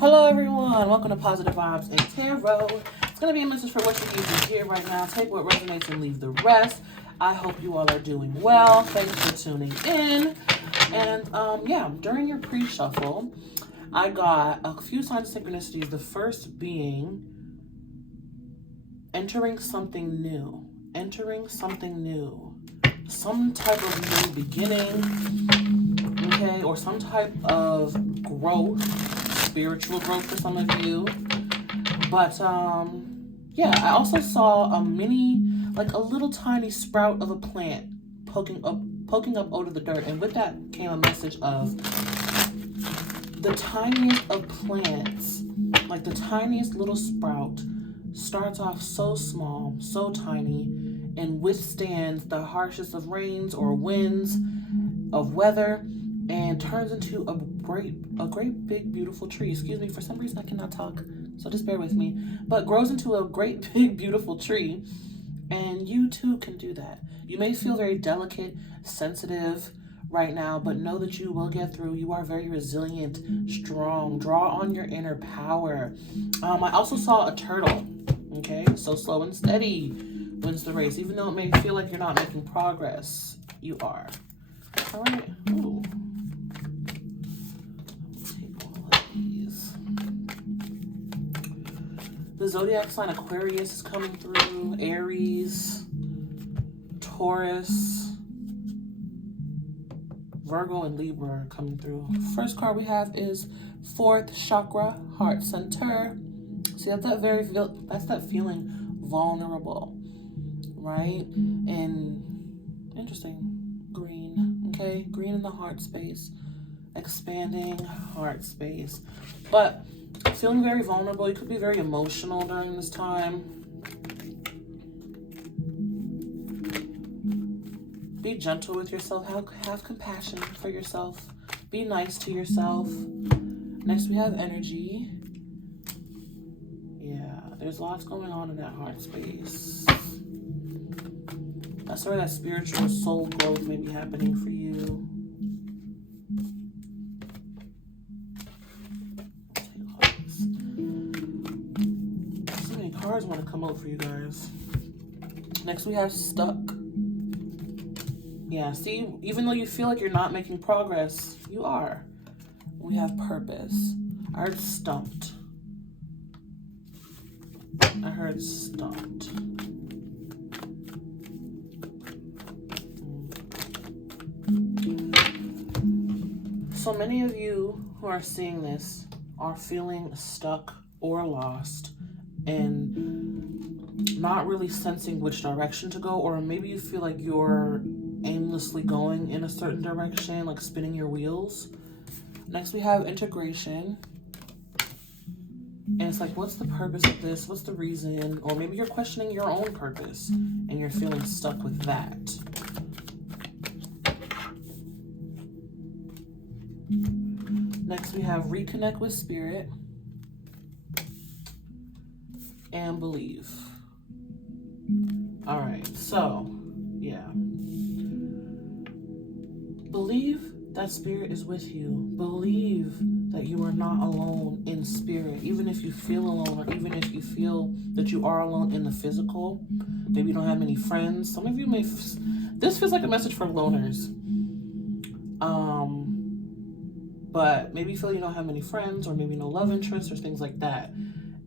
Hello everyone, welcome to Positive Vibes and Tarot. It's going to be a message for what you need to hear right now. Take what resonates and leave the rest. I hope you all are doing well. Thanks for tuning in. And during your pre-shuffle, I got a few signs of synchronicities. The first being entering something new. Entering something new. Some type of new beginning, okay, or some type of growth. Spiritual growth for some of you, but I also saw a mini, like a little tiny sprout of a plant poking up out of the dirt, and with that came a message of the tiniest of plants, like the tiniest little sprout starts off so small, so tiny, and withstands the harshest of rains or winds of weather, and turns into a great big beautiful tree. Excuse me, for some reason I cannot talk, so just bear with me. But grows into a great big beautiful tree, and you too can do that. You may feel very delicate, sensitive right now, but know that you will get through. You are very resilient, strong. Draw on your inner power. I also saw a turtle. Okay, so slow and steady wins the race. Even though it may feel like you're not making progress, you are. All right. Ooh. The zodiac sign Aquarius is coming through, Aries, Taurus, Virgo, and Libra are coming through. First card we have is fourth chakra, heart center. See, that's that feeling vulnerable, right? And interesting, green, okay? Green in the heart space, expanding heart space. But feeling very vulnerable. You could be very emotional during this time. Be gentle with yourself. Have compassion for yourself. Be nice to yourself. Next, we have energy. Yeah, there's lots going on in that heart space. That's where that spiritual soul growth may be happening for you. Cards want to come out for you guys. Next we have stuck. Yeah, see, even though you feel like you're not making progress, you are. We have purpose. I heard stumped. I heard stumped. So many of you who are seeing this are feeling stuck or lost, and not really sensing which direction to go, or maybe you feel like you're aimlessly going in a certain direction, like spinning your wheels. Next we have integration, and it's like, what's the purpose of this? What's the reason? Or maybe you're questioning your own purpose and you're feeling stuck with that. Next we have reconnect with spirit and believe. All right, so yeah, believe that spirit is with you. Believe that you are not alone in spirit, even if you feel alone, or even if you feel that you are alone in the physical. Maybe you don't have many friends. Some of you may this feels like a message for loners, but maybe you feel you don't have many friends, or maybe no love interests, or things like that.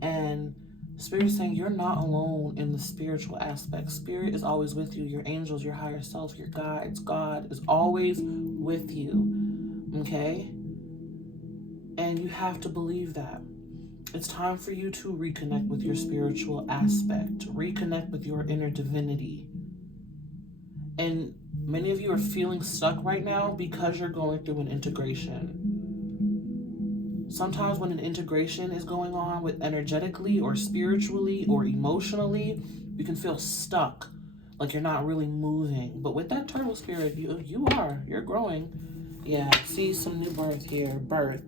And Spirit is saying you're not alone in the spiritual aspect. Spirit is always with you. Your angels, your higher self, your guides, God is always with you. Okay? And you have to believe that. It's time for you to reconnect with your spiritual aspect. Reconnect with your inner divinity. And many of you are feeling stuck right now because you're going through an integration. Sometimes when an integration is going on with energetically or spiritually or emotionally, you can feel stuck, like you're not really moving. But with that turtle spirit, you're growing. Yeah, see some new birth here, birth.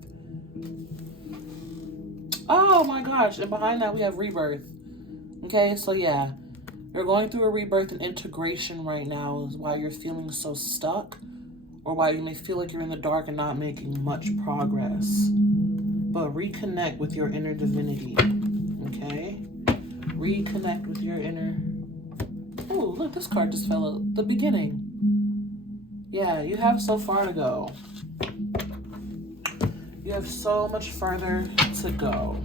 Oh my gosh, and behind that we have rebirth. Okay, so yeah, you're going through a rebirth and integration right now is why you're feeling so stuck, or why you may feel like you're in the dark and not making much progress. but reconnect with your inner divinity, okay? Reconnect with your inner... Oh, look, this card just fell at the beginning. Yeah, you have so far to go. You have so much further to go.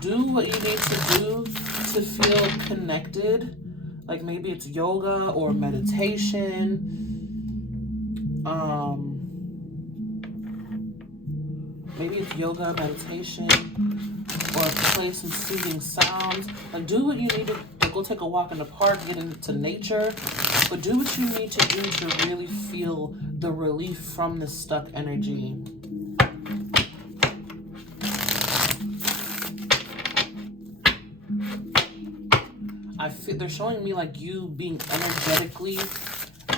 Do what you need to do to feel connected. Like maybe it's yoga or meditation. Maybe it's yoga, meditation, or play some soothing sounds. Like do what you need to go take a walk in the park, get into nature, but do what you need to do to really feel the relief from this stuck energy. I feel they're showing me like you being energetically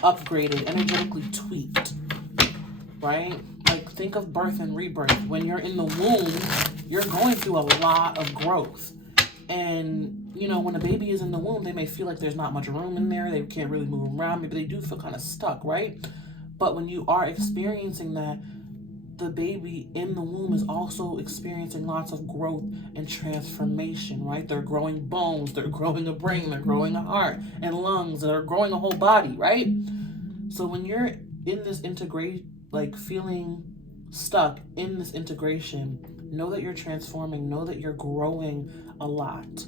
upgraded, energetically tweaked, right? Like think of birth and rebirth. When you're in the womb, you're going through a lot of growth. And, you know, when a baby is in the womb, they may feel like there's not much room in there. They can't really move around. Maybe they do feel kind of stuck, right? But when you are experiencing that, the baby in the womb is also experiencing lots of growth and transformation, right? They're growing bones, they're growing a brain, they're growing a heart and lungs, they're growing a whole body, right? So when you're in this integration, like feeling stuck in this integration, know that you're transforming, know that you're growing a lot,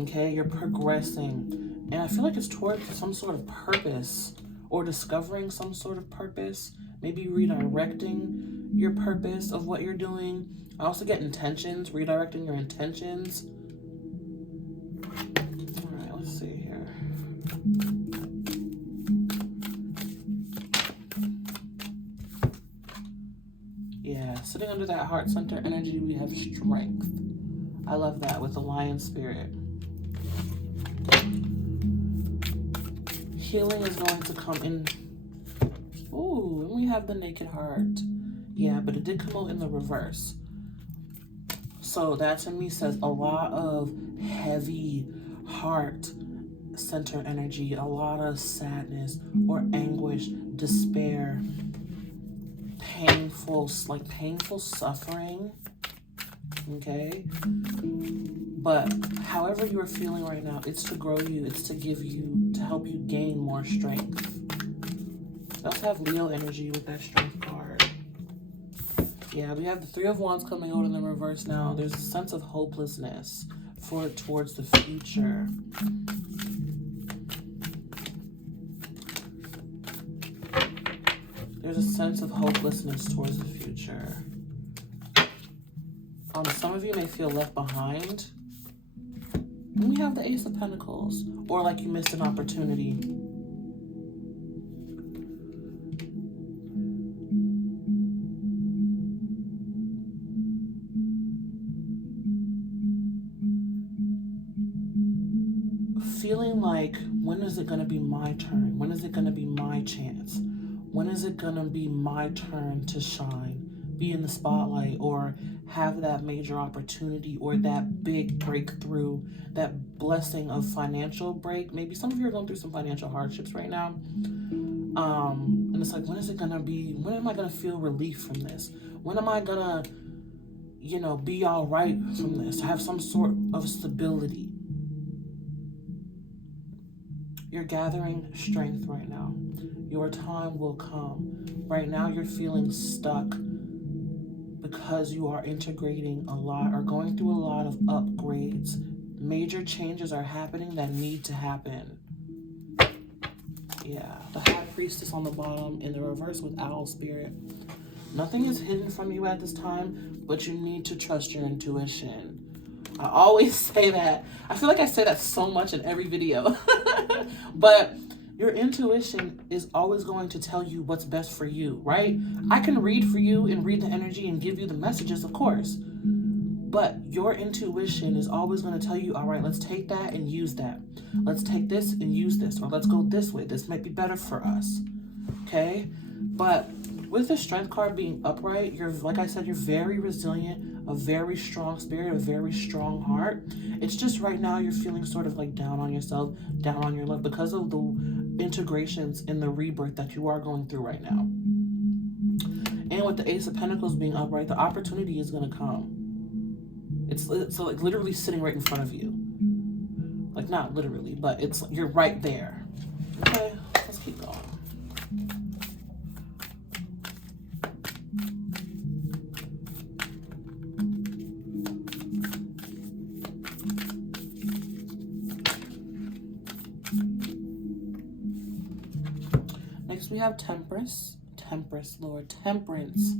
okay? You're progressing. And I feel like it's towards some sort of purpose or discovering some sort of purpose, maybe redirecting your purpose of what you're doing. I also get intentions, redirecting your intentions. All right, let's see here. Yeah, sitting under that heart center energy, we have strength. I love that with the lion spirit. Healing is going to come in. Ooh, and we have the naked heart. Yeah, but it did come out in the reverse. So that to me says a lot of heavy heart center energy, a lot of sadness or anguish, despair, painful suffering, okay? But however you are feeling right now, it's to grow you, it's to give you, to help you gain more strength. Let's have Leo energy with that strength card. Yeah, we have the Three of Wands coming out in the reverse now. There's a sense of hopelessness towards the future. There's a sense of hopelessness towards the future. Some of you may feel left behind. And we have the Ace of Pentacles, or like you missed an opportunity. Feeling like, when is it going to be my turn? When is it going to be my chance? When is it going to be my turn to shine, be in the spotlight, or have that major opportunity, or that big breakthrough, that blessing of financial break? Maybe some of you are going through some financial hardships right now. And it's like, when is it going to be, when am I going to feel relief from this? When am I going to, you know, be all right from this? Have some sort of stability. You're gathering strength right now. Your time will come. Right now, you're feeling stuck because you are integrating a lot or going through a lot of upgrades. Major changes are happening that need to happen. Yeah, the High Priestess on the bottom in the reverse with Owl Spirit. Nothing is hidden from you at this time, but you need to trust your intuition. I always say that. I feel like I say that so much in every video. But your intuition is always going to tell you what's best for you, right? I can read for you and read the energy and give you the messages, of course. But your intuition is always going to tell you, all right, let's take that and use that. Let's take this and use this. Or let's go this way. This might be better for us. Okay? But with the Strength card being upright, you're, like I said, you're very resilient, a very strong spirit, a very strong heart. It's just right now you're feeling sort of like down on yourself, down on your luck because of the integrations in the rebirth that you are going through right now. And with the Ace of Pentacles being upright, the opportunity is going to come. It's so like literally sitting right in front of you. Like not literally, but it's you're right there. Okay, let's keep going. Next we have Temperance, Lord, Temperance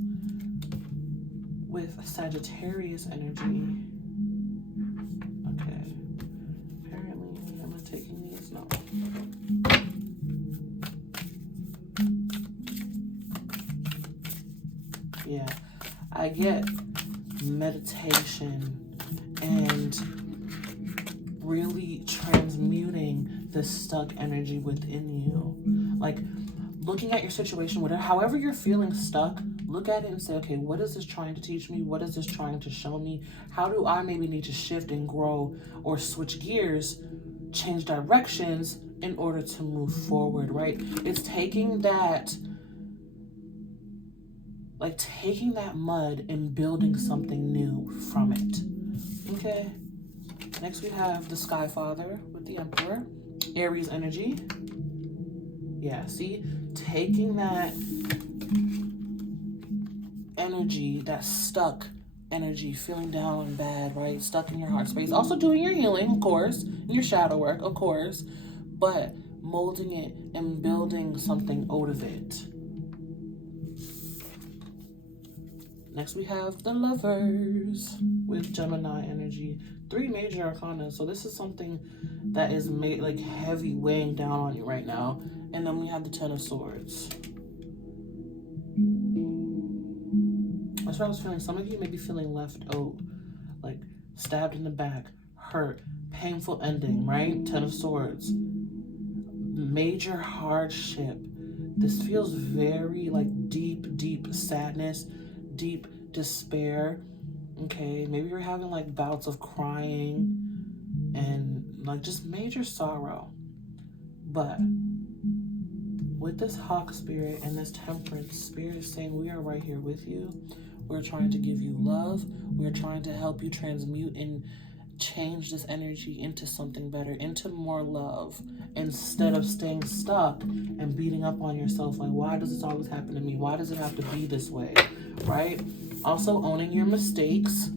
with Sagittarius energy. Okay, apparently am I taking these? No. Yeah, I get meditation and really transmuting the stuck energy within you. Like looking at your situation, whatever, however you're feeling stuck, look at it and say, okay, what is this trying to teach me? What is this trying to show me? How do I maybe need to shift and grow or switch gears, change directions in order to move forward, right? It's taking that, like taking that mud and building something new from it, okay? Next we have the Sky Father with the Emperor, Aries energy. Yeah, see? Taking that energy, that stuck energy, feeling down and bad, right? Stuck in your heart space. Also doing your healing, of course, your shadow work, of course, but molding it and building something out of it. Next we have the Lovers with Gemini energy. 3 major arcana. So this is something that is made like heavy weighing down on you right now. And then we have the 10 of Swords. That's what I was feeling. Some of you may be feeling left out, like stabbed in the back, hurt, painful ending, right? 10 of Swords. Major hardship. This feels very like deep sadness, deep despair. Okay, maybe you're having like bouts of crying and like just major sorrow. But with this Hawk spirit and this Temperance spirit is saying we are right here with you. We're trying to give you love. We're trying to help you transmute and change this energy into something better, into more love, instead of staying stuck and beating up on yourself like, why does this always happen to me? Why does it have to be this way, right? Also owning your mistakes,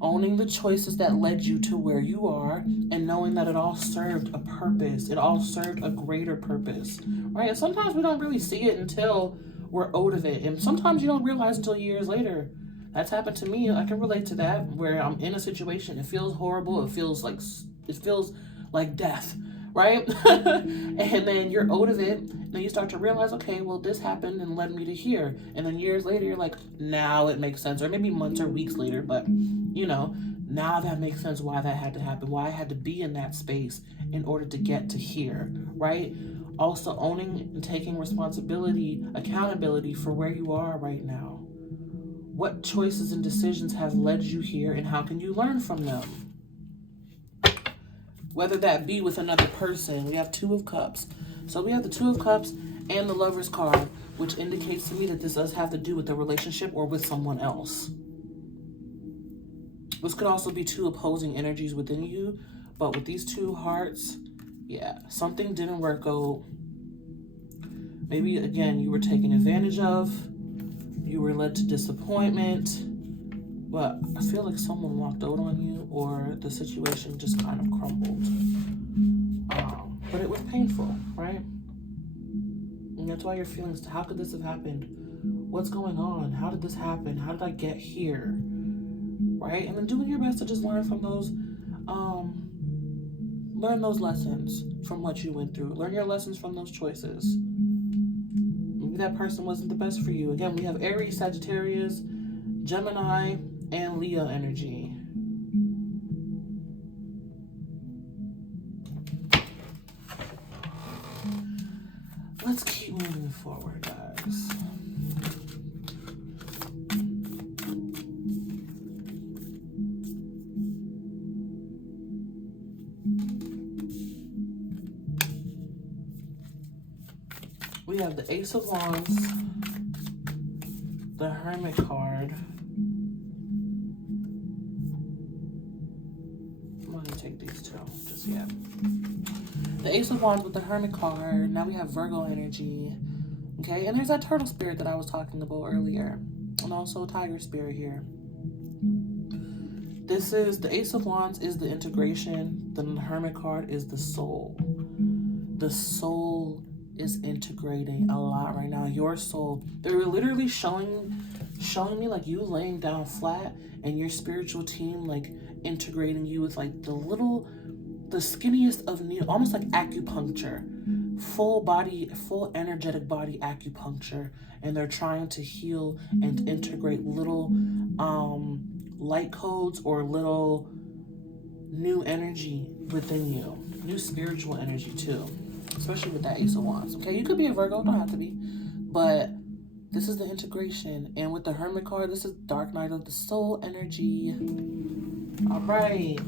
owning the choices that led you to where you are, and knowing that it all served a purpose. It all served a greater purpose, right? And sometimes we don't really see it until we're out of it. And sometimes you don't realize until years later. That's happened to me. I can relate to that, where I'm in a situation. It feels horrible. It feels like death, right? And then you're out of it. And then you start to realize, okay, well, this happened and led me to here. And then years later, you're like, now it makes sense. Or maybe months or weeks later, but you know, now that makes sense why that had to happen, why I had to be in that space in order to get to here, right? Also owning and taking responsibility, accountability for where you are right now. What choices and decisions have led you here, and how can you learn from them? Whether that be with another person. We have 2 of Cups. So we have the 2 of Cups and the Lover's card, which indicates to me that this does have to do with a relationship or with someone else. This could also be 2 opposing energies within you, but with these 2 hearts, yeah, something didn't work out. Maybe, again, you were taken advantage of, you were led to disappointment, but I feel like someone walked out on you, or the situation just kind of crumbled. But it was painful, right? And that's why you're feeling, how could this have happened? What's going on? How did this happen? How did I get here? Right? And then doing your best to just learn from those, learn those lessons from what you went through. Learn your lessons from those choices. Maybe that person wasn't the best for you. Again, we have Aries, Sagittarius, Gemini, and Leo energy. Let's keep moving forward, guys. We have the Ace of Wands, the Hermit card. I'm going to take these two, just yet. The Ace of Wands with the Hermit card. Now we have Virgo energy. Okay, and there's that turtle spirit that I was talking about earlier. And also tiger spirit here. This is, the Ace of Wands is the integration. The Hermit card is the soul. The soul is integrating a lot right now. Your soul. They're literally showing me like you laying down flat and your spiritual team like integrating you with like the skinniest of needles, almost like acupuncture. Full body, full energetic body acupuncture. And they're trying to heal and integrate little light codes or little new energy within you. New spiritual energy too. Especially with that Ace of Wands. Okay, you could be a Virgo, don't have to be. But this is the integration. And with the Hermit card, this is Dark Night of the Soul energy. All right.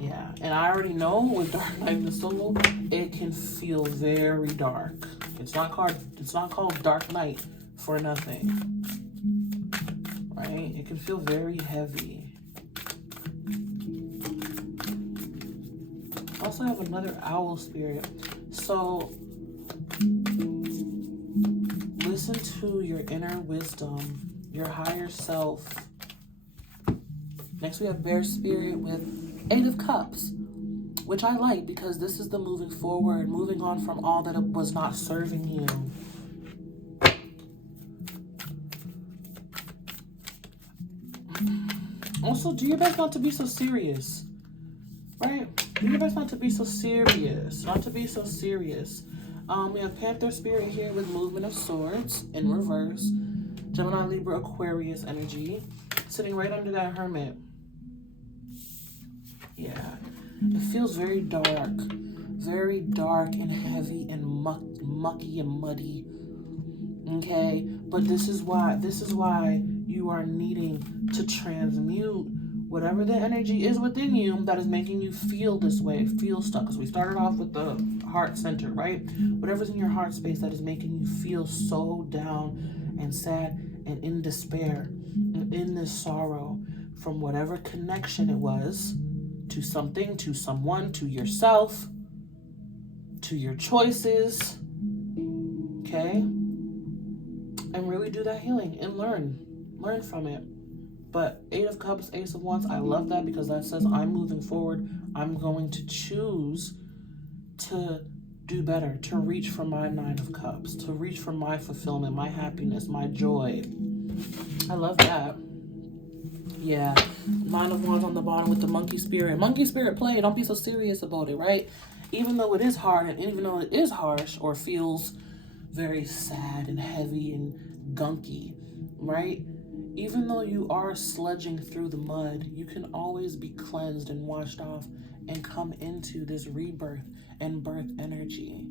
Yeah, and I already know with Dark Night of the Soul, it can feel very dark. It's not called Dark Night for nothing. Right? It can feel very heavy. I also have another owl spirit. So listen to your inner wisdom, your higher self. Next we have bear spirit with 8 of Cups, which I like because this is the moving forward, moving on from all that was not serving you. Also, do your best not to be so serious, right? Do your best not to be so serious, We have Panther spirit here with movement of swords in reverse. Gemini, Libra, Aquarius energy, sitting right under that Hermit. Yeah, it feels very dark and heavy and mucky and muddy. Okay, but this is why you are needing to transmute whatever the energy is within you that is making you feel this way, feel stuck. Because we started off with the heart center, right? Whatever's in your heart space that is making you feel so down and sad and in despair and in this sorrow from whatever connection it was to something, to someone, to yourself, to your choices, okay? And really do that healing and learn from it. But 8 of Cups, Ace of Wands, I love that because that says I'm moving forward. I'm going to choose to do better, to reach for my 9 of Cups, to reach for my fulfillment, my happiness, my joy. I love that. Yeah, 9 of Wands on the bottom with the monkey spirit. Monkey spirit play, don't be so serious about it, right? Even though it is hard and even though it is harsh or feels very sad and heavy and gunky, right? Even though you are sludging through the mud, you can always be cleansed and washed off and come into this rebirth and birth energy.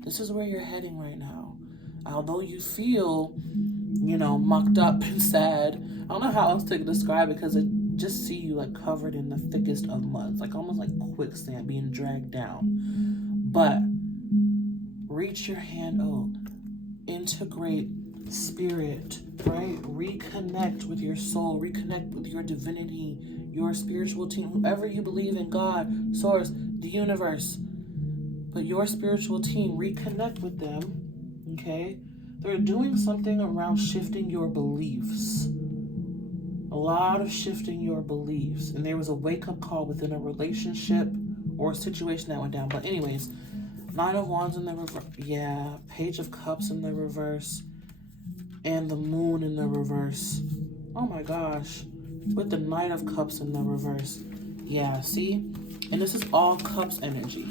This is where you're heading right now. Although you feel, mucked up and sad, I don't know how else to describe it because I just see you like covered in the thickest of muds, like almost like quicksand being dragged down. But reach your hand out, integrate spirit, right? Reconnect with your soul, reconnect with your divinity, your spiritual team, whoever you believe in, God, source, the universe. But your spiritual team, reconnect with them, okay? They're doing something around shifting your beliefs. A lot of shifting your beliefs. And there was a wake-up call within a relationship or a situation that went down. But anyways, 9 of Wands in the reverse. Yeah, Page of Cups in the reverse. And the Moon in the reverse. Oh my gosh. With the Knight of Cups in the reverse. Yeah, see? And this is all Cups energy.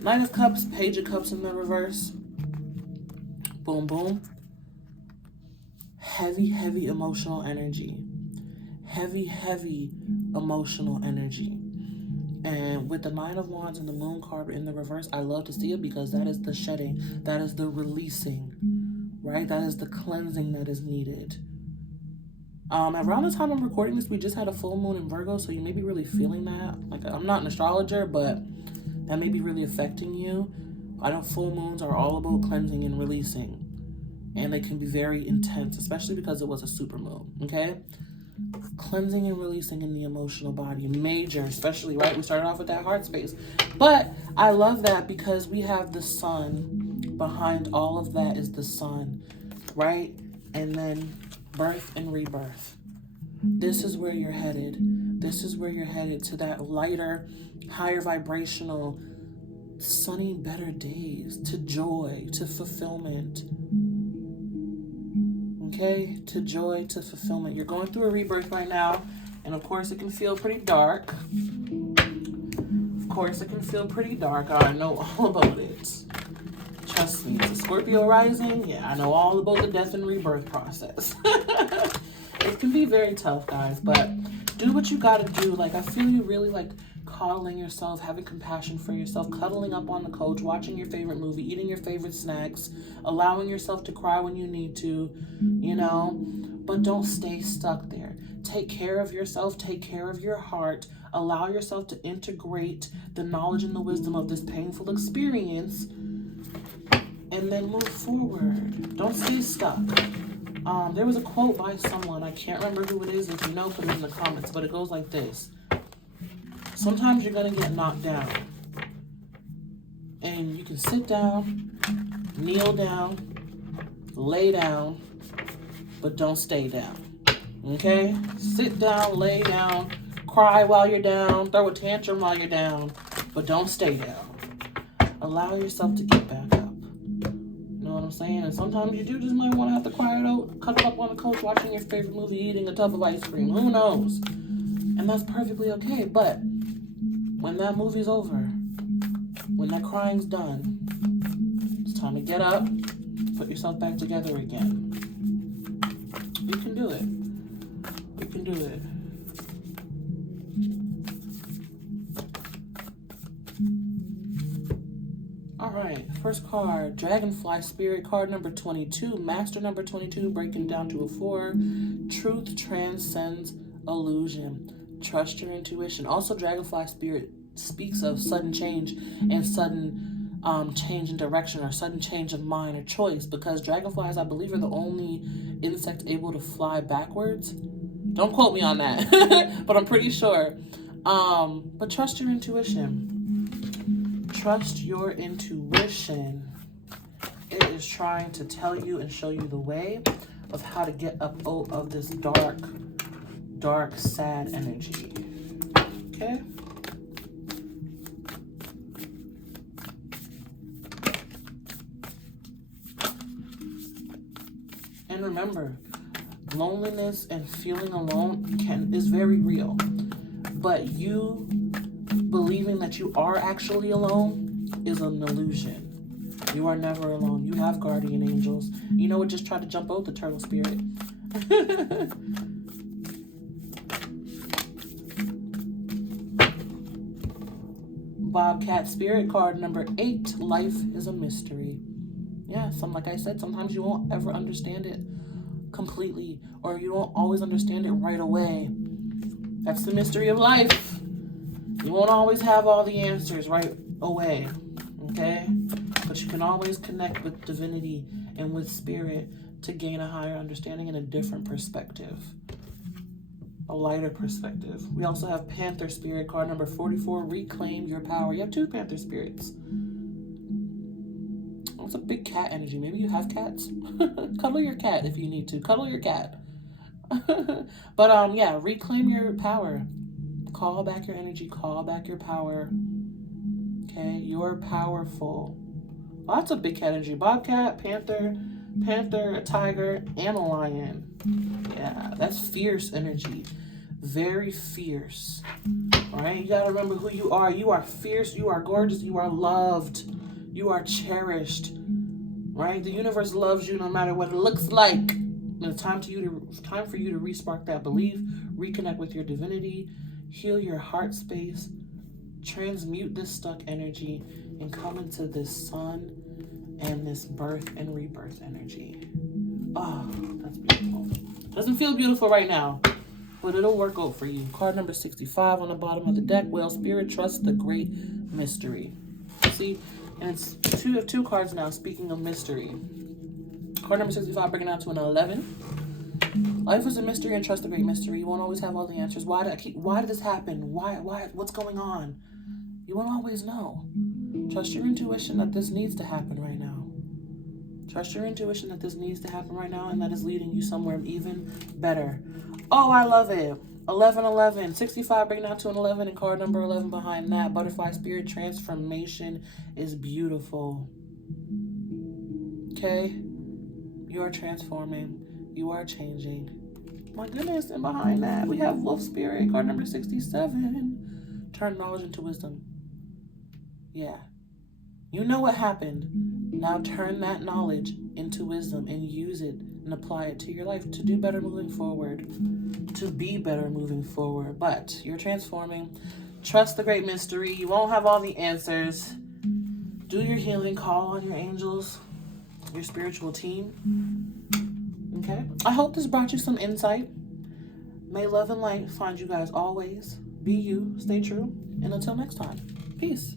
Knight of Cups, Page of Cups in the reverse. Boom, boom. Heavy, heavy emotional energy. Heavy, heavy emotional energy. And with the 9 of Wands and the Moon card in the reverse, I love to see it because that is the shedding. That is the releasing. Right? That is the cleansing that is needed. Around the time I'm recording this, we just had a full moon in Virgo, so you may be really feeling that. Like, I'm not an astrologer, but that may be really affecting you. I know full moons are all about cleansing and releasing. And they can be very intense, especially because it was a super moon, okay? Cleansing and releasing in the emotional body, major, especially, right? We started off with that heart space. But I love that because we have the sun. Behind all of that is the sun, right? And then birth and rebirth. This is where you're headed. This is where you're headed, to that lighter, higher vibrational, sunny, better days, to joy, to fulfillment. Okay, to joy, to fulfillment. You're going through a rebirth right now, and of course it can feel pretty dark. Of course it can feel pretty dark. I know all about it. Trust me, it's a Scorpio rising. Yeah, I know all about the death and rebirth process. It can be very tough, guys, but do what you gotta do. Like, I feel you really, like, coddling yourself, having compassion for yourself, cuddling up on the couch, watching your favorite movie, eating your favorite snacks, allowing yourself to cry when you need to, you know, but don't stay stuck there. Take care of yourself, take care of your heart, allow yourself to integrate the knowledge and the wisdom of this painful experience, and then move forward. Don't stay stuck. There was a quote by someone, I can't remember who it is. If you know, put it in the comments, but it goes like this. Sometimes you're going to get knocked down. And you can sit down, kneel down, lay down, but don't stay down. Okay? Sit down, lay down, cry while you're down, throw a tantrum while you're down, but don't stay down. Allow yourself to get back up. You know what I'm saying? And sometimes you do just might want to have to cry it out, cuddle up on the couch, watching your favorite movie, eating a tub of ice cream. Who knows? And that's perfectly okay. But when that movie's over, when that crying's done, it's time to get up, put yourself back together again. You can do it. You can do it. All right, first card, Dragonfly Spirit, card number 22, Master number 22, breaking down to a 4. Truth transcends illusion. Trust your intuition. Also, Dragonfly Spirit speaks of sudden change and sudden change in direction, or sudden change of mind or choice, because dragonflies, I believe, are the only insect able to fly backwards. Don't quote me on that, but I'm pretty sure. But trust your intuition. Trust your intuition. It is trying to tell you and show you the way of how to get up out of this dark, dark, sad energy. Okay? And remember, loneliness and feeling alone is very real. But you believing that you are actually alone is an illusion. You are never alone. You have guardian angels. You know what just tried to jump out? The turtle spirit. Bobcat Spirit, card number 8, Life is a Mystery. Yeah, like I said, sometimes you won't ever understand it completely, or you won't always understand it right away. That's the mystery of life. You won't always have all the answers right away, okay? But you can always connect with divinity and with spirit to gain a higher understanding and a different perspective. A lighter perspective. We also have Panther Spirit, card number 44, Reclaim Your Power. You have 2 Panther Spirits. It's a big cat energy. Maybe you have cats. Cuddle your cat if you need to. Cuddle your cat. But yeah, reclaim your power. Call back your energy. Call back your power. Okay, you're powerful. Well, that's a big cat energy. Bobcat, panther, a tiger, and a lion. Yeah, that's fierce energy. Very fierce. All right, you gotta remember who you are. You are fierce. You are gorgeous. You are loved. You are cherished. Right? The universe loves you no matter what it looks like. And it's time for you to re-spark that belief, reconnect with your divinity, heal your heart space, transmute this stuck energy, and come into this sun and this birth and rebirth energy. Oh, that's beautiful. Doesn't feel beautiful right now, but it'll work out for you. Card number 65 on the bottom of the deck, Whale Spirit, Trust the Great Mystery. See, And it's two cards now, speaking of mystery. Card number 65, breaking out to an 11. Life is a mystery and trust the great mystery. You won't always have all the answers. Why did this happen? Why, what's going on? You won't always know. Trust your intuition that this needs to happen right now. Trust your intuition that this needs to happen right now and that is leading you somewhere even better. Oh, I love it. 11, 65, breaking out to an 11, and card number 11 behind that. Butterfly Spirit, transformation is beautiful. Okay? You are transforming. You are changing. My goodness, and behind that, we have Wolf Spirit, card number 67. Turn knowledge into wisdom. Yeah. You know what happened. Now turn that knowledge into wisdom and use it and apply it to your life to do better moving forward, to be better moving forward. But you're transforming. Trust the great mystery. You won't have all the answers. Do your healing. Call on your angels, your spiritual team. Okay? I hope this brought you some insight. May love and light find you guys always. Be you. Stay true. And until next time, peace.